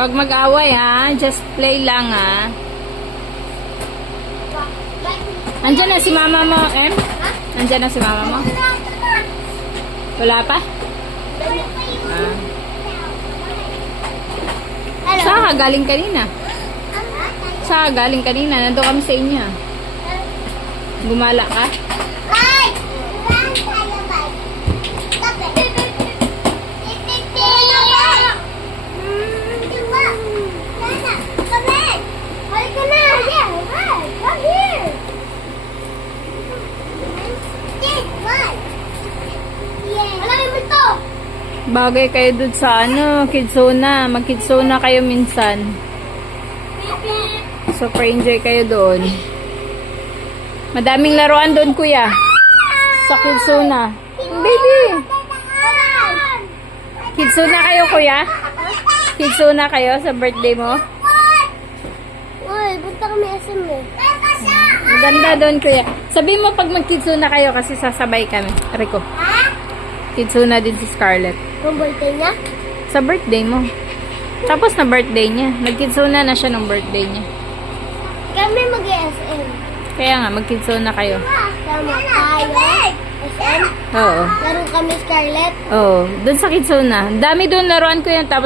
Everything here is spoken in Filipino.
Huwag mag-away ha. Just play lang ha. Andyan na si mama mo, Em? Andyan na si mama mo? Wala pa? Ah. Saan ka galing kanina? Saan ka galing kanina? Nandun kami sa inyo. Gumala ka? Bagay kayo dun sa Kidsona. Mag-Kidsona kayo minsan. Super enjoy kayo doon. Madaming laruan doon, kuya. Sa Kidsona. Baby! Kidsona kayo, kuya? Kidsona kayo sa birthday mo? Uy, punta kami SM eh. Maganda doon, kuya. Sabihin mo pag mag-Kidsona kayo kasi sasabay kami. Rico. Kidsona din si Scarlett. Kung birthday niya? Sa birthday mo. Tapos na birthday niya. Nag-Kidsona na siya nung birthday niya. Kami mag-SM. Kaya nga, mag-Kidsona kayo. Tama tayo. SM? Oo. Laro kami Scarlett. Oo. Doon sa Kidsona. Dami doon laruan ko yan. Tapos